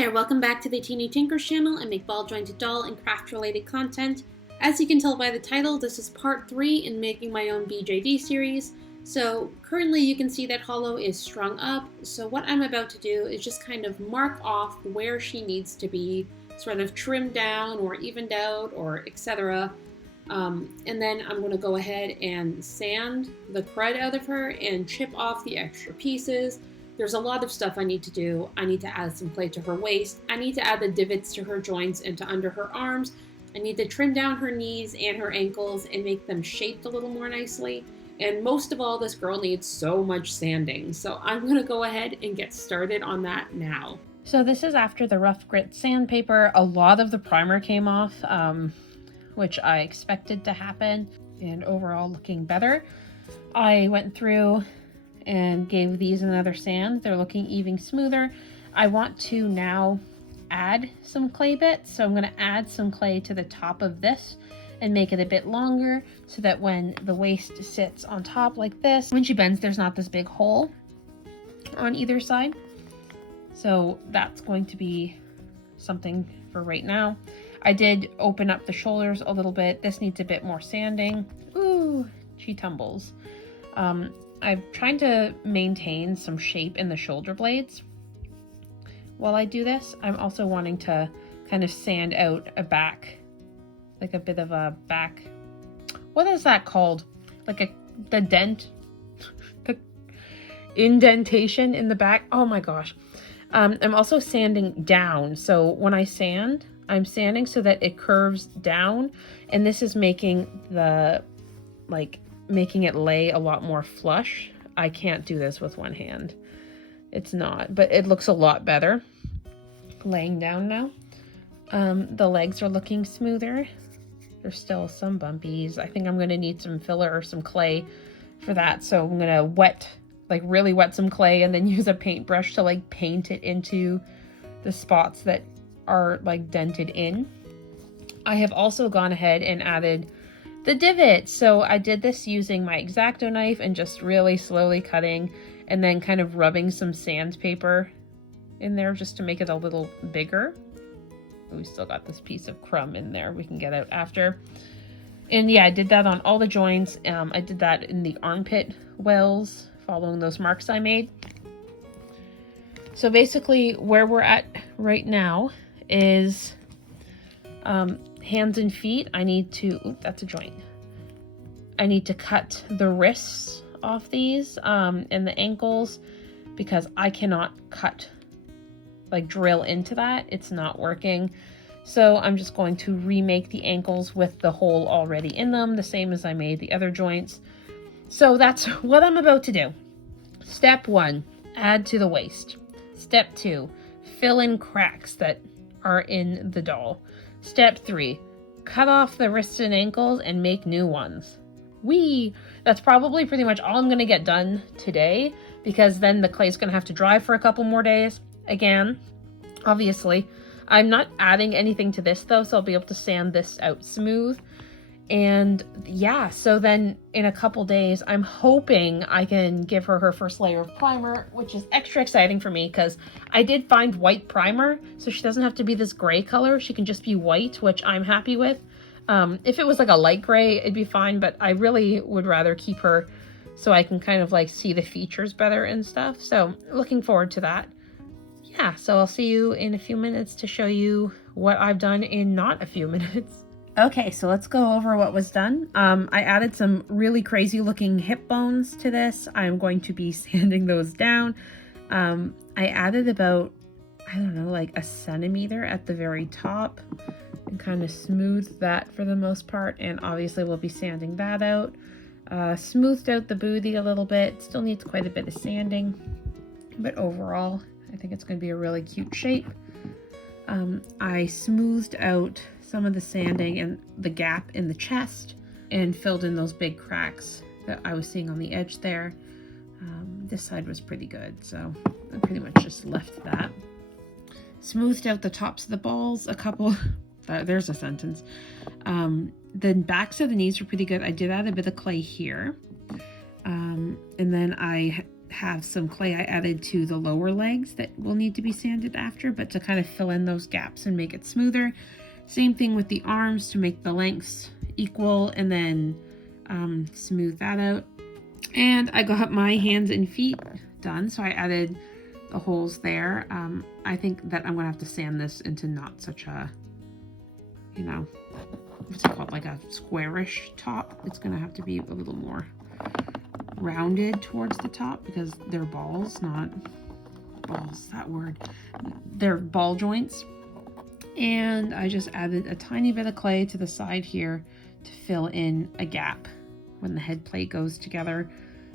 there, welcome back to the Teeny Tinkers channel. I make ball jointed doll and craft related content. As you can tell by the title, this is part 3 in making my own BJD series. So currently you can see that Hollow is strung up. So what I'm about to do is just kind of mark off where she needs to be sort of trimmed down or evened out or etc. And then I'm going to go ahead and sand the crud out of her and chip off the extra pieces. There's a lot of stuff I need to do. I need to add some clay to her waist. I need to add the divots to her joints and to under her arms. I need to trim down her knees and her ankles and make them shaped a little more nicely. And most of all, this girl needs so much sanding. So I'm going to go ahead and get started on that now. So this is after the rough grit sandpaper. A lot of the primer came off, which I expected to happen, and overall looking better. I went through and gave these another sand. They're looking even smoother. I want to now add some clay bits, so I'm going to add some clay to the top of this and make it a bit longer so that when the waist sits on top like this, when she bends, there's not this big hole on either side. So that's going to be something for right now. I did open up the shoulders a little bit. This needs a bit more sanding. Ooh, she tumbles. I'm trying to maintain some shape in the shoulder blades. While I do this, I'm also wanting to kind of sand out a back, like a bit of a back, what is that called? Like the dent, the indentation in the back. Oh my gosh. I'm also sanding down. So when I sand, I'm sanding so that it curves down, and this is making making it lay a lot more flush. I can't do this with one hand. It's not, but it looks a lot better laying down now. The legs are looking smoother. There's still some bumpies. I think I'm going to need some filler or some clay for that. So I'm going to really wet some clay and then use a paintbrush to paint it into the spots that are dented in. I have also gone ahead and added the divots. So I did this using my X-Acto knife and just really slowly cutting and then kind of rubbing some sandpaper in there just to make it a little bigger. We still got this piece of crumb in there we can get out after. And yeah, I did that on all the joints. I did that in the armpit wells, following those marks I made. So basically where we're at right now is hands and feet. I need to, that's a joint. I need to cut the wrists off these and the ankles because I cannot drill into that. It's not working. So I'm just going to remake the ankles with the hole already in them, the same as I made the other joints. So that's what I'm about to do. Step 1, add to the waist. Step 2, fill in cracks that are in the doll. Step 3, cut off the wrists and ankles and make new ones. That's probably pretty much all I'm going to get done today, because then the clay's going to have to dry for a couple more days. Again, obviously, I'm not adding anything to this though, so I'll be able to sand this out smooth. And yeah, so then in a couple days, I'm hoping I can give her her first layer of primer, which is extra exciting for me because I did find white primer, so she doesn't have to be this gray color. She can just be white, which I'm happy with. If it was like a light gray, it'd be fine, but I really would rather keep her so I can kind of see the features better and stuff. So looking forward to that. Yeah, so I'll see you in a few minutes to show you what I've done in not a few minutes. Okay, so let's go over what was done. I added some really crazy looking hip bones to this. I'm going to be sanding those down. I added about, I don't know, a centimeter at the very top and kind of smoothed that for the most part. And obviously we'll be sanding that out. Smoothed out the booty a little bit. Still needs quite a bit of sanding, but overall, I think it's going to be a really cute shape. I smoothed out some of the sanding and the gap in the chest and filled in those big cracks that I was seeing on the edge there. This side was pretty good, so I pretty much just left that. Smoothed out the tops of the balls a couple. There's a sentence. The backs of the knees were pretty good. I did add a bit of clay here. And then I have some clay I added to the lower legs that will need to be sanded after, but to kind of fill in those gaps and make it smoother. Same thing with the arms to make the lengths equal and then smooth that out. And I got my hands and feet done, so I added the holes there. I think that I'm gonna have to sand this into not such a, you know, what's it called, like a squarish top. It's gonna have to be a little more rounded towards the top because they're balls, not balls, that word. They're ball joints. And I just added a tiny bit of clay to the side here to fill in a gap when the head plate goes together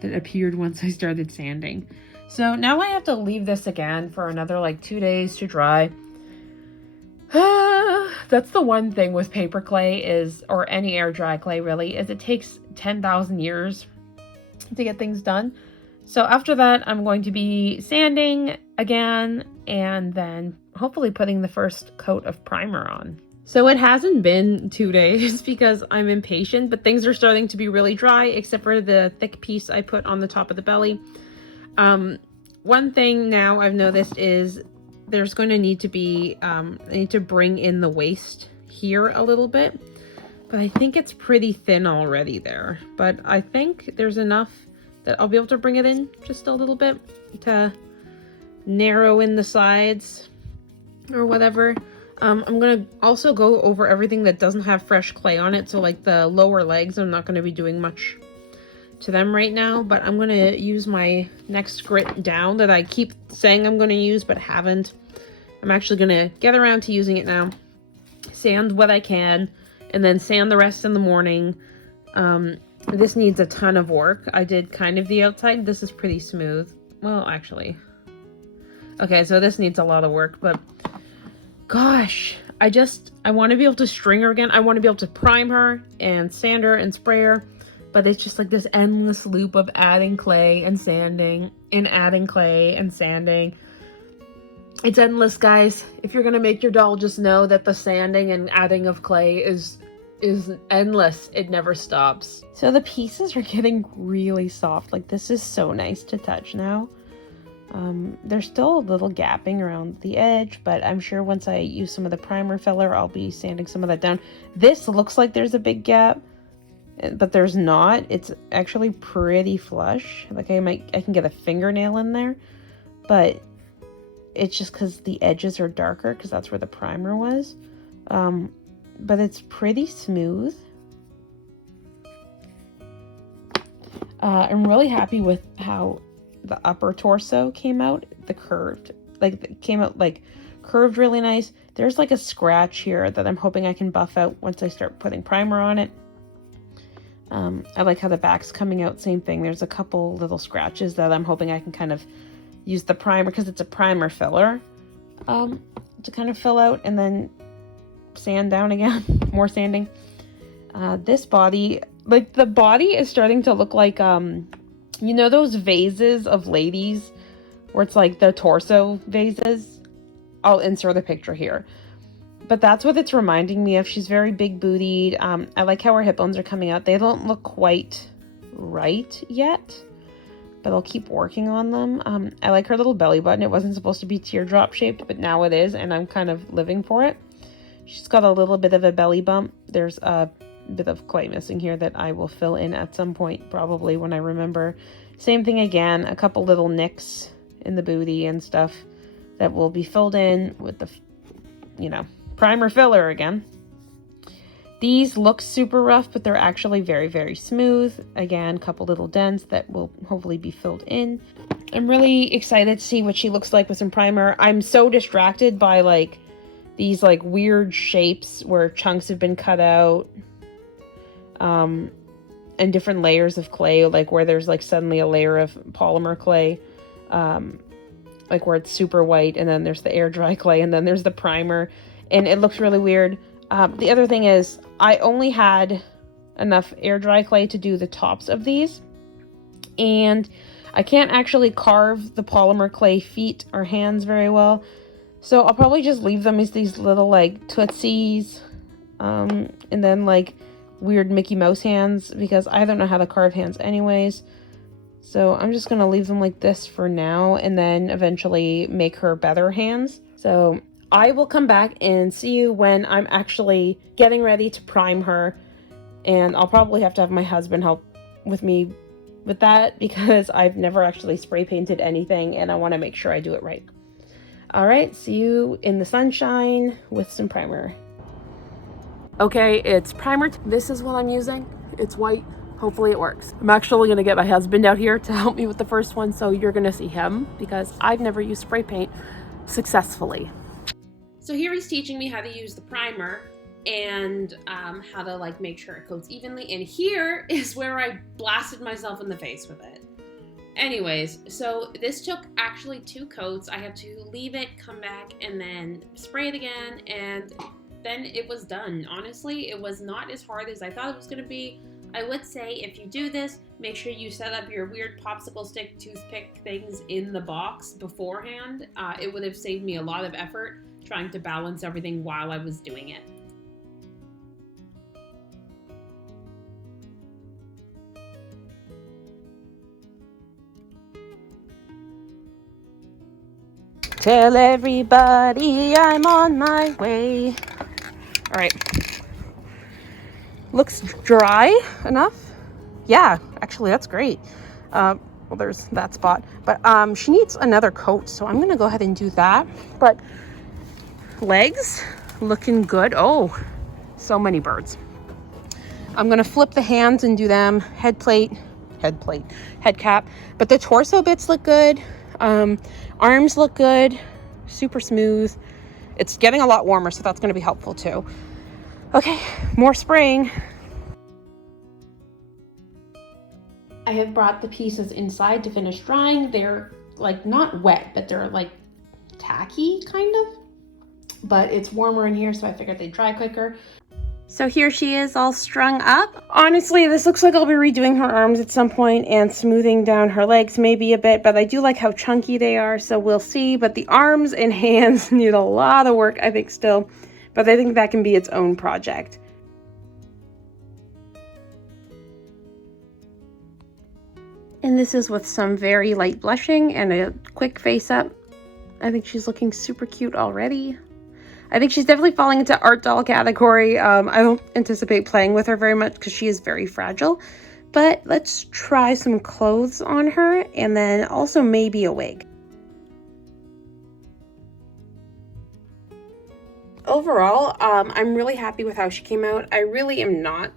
that appeared once I started sanding. So now I have to leave this again for another like 2 days to dry. That's the one thing with paper clay is, or any air dry clay really, is it takes 10,000 years to get things done. So after that, I'm going to be sanding again and then hopefully putting the first coat of primer on. So it hasn't been 2 days because I'm impatient, but things are starting to be really dry except for the thick piece I put on the top of the belly. One thing now I've noticed is there's going to need to be, I need to bring in the waist here a little bit, but I think it's pretty thin already there. But I think there's enough that I'll be able to bring it in just a little bit to narrow in the sides or whatever. I'm going to also go over everything that doesn't have fresh clay on it. So like the lower legs, I'm not going to be doing much to them right now, but I'm going to use my next grit down that I keep saying I'm going to use but haven't. I'm actually going to get around to using it now, sand what I can, and then sand the rest in the morning. This needs a ton of work. I did kind of the outside. This is pretty smooth. Well, actually. Okay, so this needs a lot of work, but gosh, I want to be able to string her again. I want to be able to prime her and sand her and spray her. But it's just like this endless loop of adding clay and sanding and adding clay and sanding. It's endless, guys. If you're going to make your doll, just know that the sanding and adding of clay is endless. It never stops. So the pieces are getting really soft. Like this is so nice to touch now. There's still a little gapping around the edge, but I'm sure once I use some of the primer filler, I'll be sanding some of that down. This looks like there's a big gap, but there's not. It's actually pretty flush. Like I can get a fingernail in there, but it's just because the edges are darker because that's where the primer was. But it's pretty smooth. I'm really happy with how the upper torso came out. The curved, came out curved really nice. There's like a scratch here that I'm hoping I can buff out once I start putting primer on it. I like how the back's coming out, same thing. There's a couple little scratches that I'm hoping I can kind of use the primer, because it's a primer filler, to kind of fill out and then sand down again. More sanding. This body, like the body is starting to look like, you know those vases of ladies where it's like the torso vases? I'll insert a picture here. But that's what it's reminding me of. She's very big bootied. I like how her hip bones are coming out. They don't look quite right yet, but I'll keep working on them. I like her little belly button. It wasn't supposed to be teardrop shaped, but now it is, and I'm kind of living for it. She's got a little bit of a belly bump. There's a bit of clay missing here that I will fill in at some point, probably when I remember. Same thing again, a couple little nicks in the booty and stuff that will be filled in with the, you know, primer filler again. These look super rough, but they're actually very, very smooth. Again, a couple little dents that will hopefully be filled in. I'm really excited to see what she looks like with some primer. I'm so distracted by like these like weird shapes where chunks have been cut out, and different layers of clay, like where there's like suddenly a layer of polymer clay, like where it's super white, and then there's the air dry clay, and then there's the primer, and it looks really weird. The other thing is I only had enough air dry clay to do the tops of these, and I can't actually carve the polymer clay feet or hands very well, so I'll probably just leave them as these little like tootsies, and then like weird Mickey Mouse hands, because I don't know how to carve hands anyways. So I'm just going to leave them like this for now and then eventually make her better hands. So I will come back and see you when I'm actually getting ready to prime her. And I'll probably have to have my husband help with me with that because I've never actually spray painted anything and I want to make sure I do it right. All right, see you in the sunshine with some primer. Okay, it's primer. This is what I'm using. It's white. Hopefully it works. I'm actually going to get my husband out here to help me with the first one, so you're going to see him because I've never used spray paint successfully. So here he's teaching me how to use the primer and how to like make sure it coats evenly. And here is where I blasted myself in the face with it. Anyways, so this took actually 2 coats. I had to leave it, come back, and then spray it again, and then it was done. Honestly, it was not as hard as I thought it was going to be. I would say if you do this, make sure you set up your weird popsicle stick toothpick things in the box beforehand. It would have saved me a lot of effort trying to balance everything while I was doing it. Tell everybody I'm on my way. All right. Looks dry enough. Yeah, actually that's great. Well, there's that spot, but she needs another coat, so I'm gonna go ahead and do that. But legs looking good. Oh, so many birds. I'm gonna flip the hands and do them head cap, but the torso bits look good. Arms look good, super smooth. It's getting a lot warmer, so that's gonna be helpful too. Okay, more spraying. I have brought the pieces inside to finish drying. They're like not wet, but they're like tacky kind of, but it's warmer in here, so I figured they'd dry quicker. So here she is all strung up. Honestly, this looks like I'll be redoing her arms at some point and smoothing down her legs maybe a bit, but I do like how chunky they are, so we'll see. But the arms and hands need a lot of work, I think, still, but I think that can be its own project. And this is with some very light blushing and a quick face up. I think she's looking super cute already. I think she's definitely falling into art doll category. I don't anticipate playing with her very much because she is very fragile. But let's try some clothes on her and then also maybe a wig. Overall, I'm really happy with how she came out. I really am not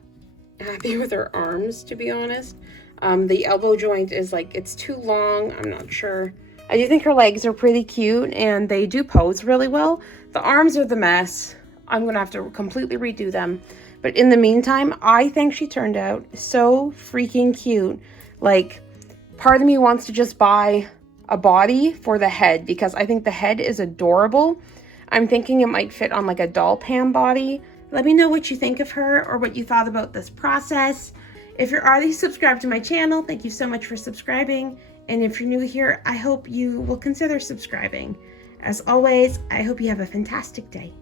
happy with her arms, to be honest. The elbow joint is like, it's too long. I'm not sure. I do think her legs are pretty cute and they do pose really well. The arms are the mess. I'm gonna have to completely redo them. But in the meantime, I think she turned out so freaking cute. Like, part of me wants to just buy a body for the head because I think the head is adorable. I'm thinking it might fit on like a doll pan body. Let me know what you think of her or what you thought about this process. If you're already subscribed to my channel, thank you so much for subscribing. And if you're new here, I hope you will consider subscribing. As always, I hope you have a fantastic day.